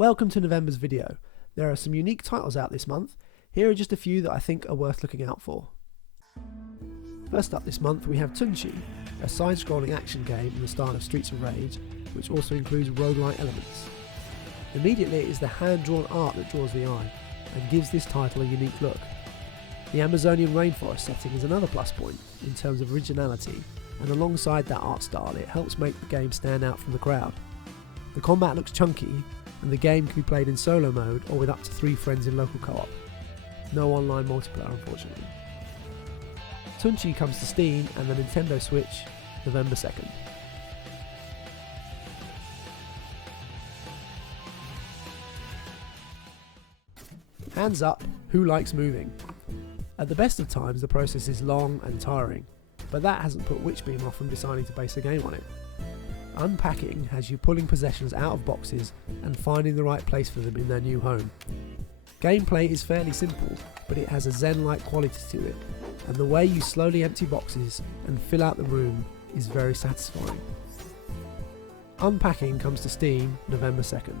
Welcome to November's video. There are some unique titles out this month. Here are just a few that I think are worth looking out for. First up this month we have Tunche, a side-scrolling action game in the style of Streets of Rage, which also includes roguelike elements. Immediately it is the hand-drawn art that draws the eye, and gives this title a unique look. The Amazonian rainforest setting is another plus point in terms of originality, and alongside that art style it helps make the game stand out from the crowd. The combat looks chunky, and the game can be played in solo mode or with up to 3 friends in local co-op. No online multiplayer unfortunately. Tunche comes to Steam and the Nintendo Switch November 2nd. Hands up, who likes moving? At the best of times the process is long and tiring, but that hasn't put Witchbeam off from deciding to base a game on it. Unpacking has you pulling possessions out of boxes and finding the right place for them in their new home. Gameplay is fairly simple, but it has a zen-like quality to it, and the way you slowly empty boxes and fill out the room is very satisfying. Unpacking comes to Steam November 2nd.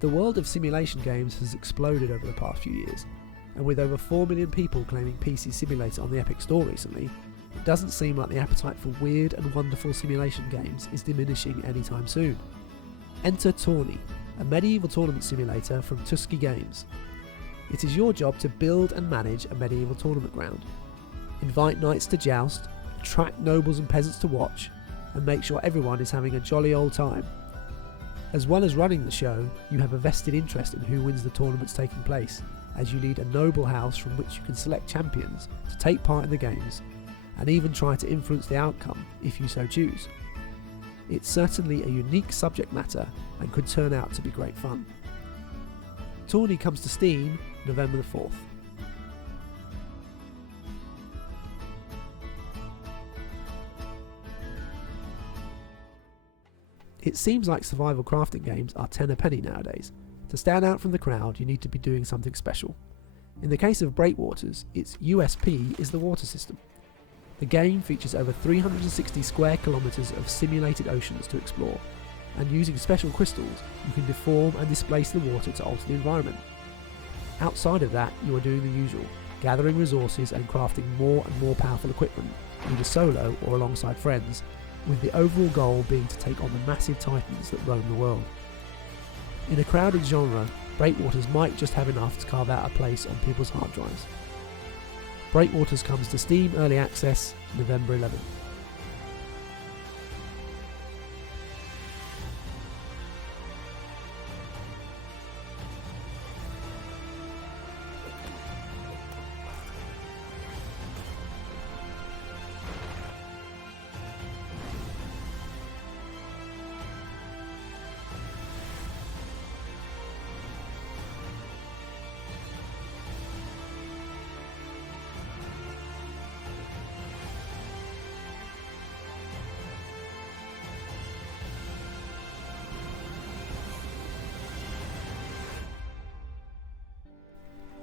The world of simulation games has exploded over the past few years, and with over 4 million people claiming PC Simulator on the Epic Store recently, it doesn't seem like the appetite for weird and wonderful simulation games is diminishing anytime soon. Enter Tourney, a medieval tournament simulator from Indy Games. It is your job to build and manage a medieval tournament ground. Invite knights to joust, attract nobles and peasants to watch, and make sure everyone is having a jolly old time. As well as running the show, you have a vested interest in who wins the tournaments taking place, as you lead a noble house from which you can select champions to take part in the games, and even try to influence the outcome if you so choose. It's certainly a unique subject matter and could turn out to be great fun. Tourney comes to Steam November the 4th. It seems like survival crafting games are 10 a penny nowadays. To stand out from the crowd you need to be doing something special. In the case of Breakwaters, its USP is the water system. The game features over 360 square kilometres of simulated oceans to explore, and using special crystals you can deform and displace the water to alter the environment. Outside of that you are doing the usual, gathering resources and crafting more and more powerful equipment, either solo or alongside friends, with the overall goal being to take on the massive titans that roam the world. In a crowded genre, Breakwaters might just have enough to carve out a place on people's hard drives. Breakwaters comes to Steam Early Access November 11th.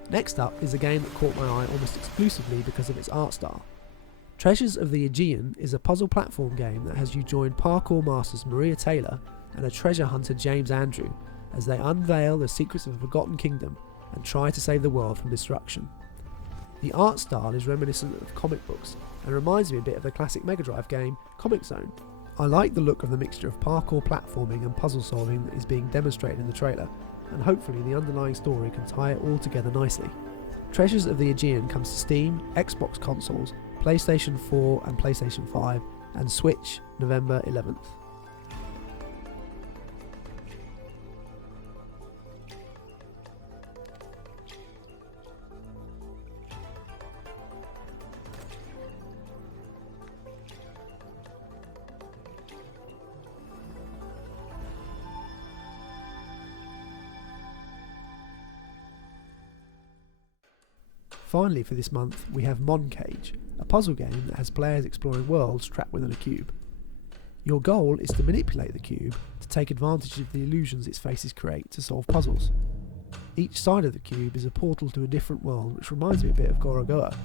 Next up is a game that caught my eye almost exclusively because of its art style. Treasures of the Aegean is a puzzle platform game that has you join parkour masters Maria Taylor and a treasure hunter James Andrew as they unveil the secrets of a forgotten kingdom and try to save the world from destruction. The art style is reminiscent of comic books and reminds me a bit of the classic Mega Drive game Comic Zone. I like the look of the mixture of parkour platforming and puzzle solving that is being demonstrated in the trailer, and hopefully the underlying story can tie it all together nicely. Treasures of the Aegean comes to Steam, Xbox consoles, PlayStation 4 and PlayStation 5, and Switch November 11th. Finally for this month we have Moncage, a puzzle game that has players exploring worlds trapped within a cube. Your goal is to manipulate the cube to take advantage of the illusions its faces create to solve puzzles. Each side of the cube is a portal to a different world, which reminds me a bit of Gorogoa.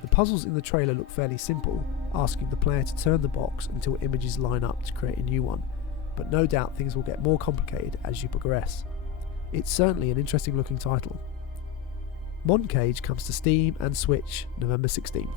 The puzzles in the trailer look fairly simple, asking the player to turn the box until images line up to create a new one, but no doubt things will get more complicated as you progress. It's certainly an interesting looking title. Moncage comes to Steam and Switch November 16th.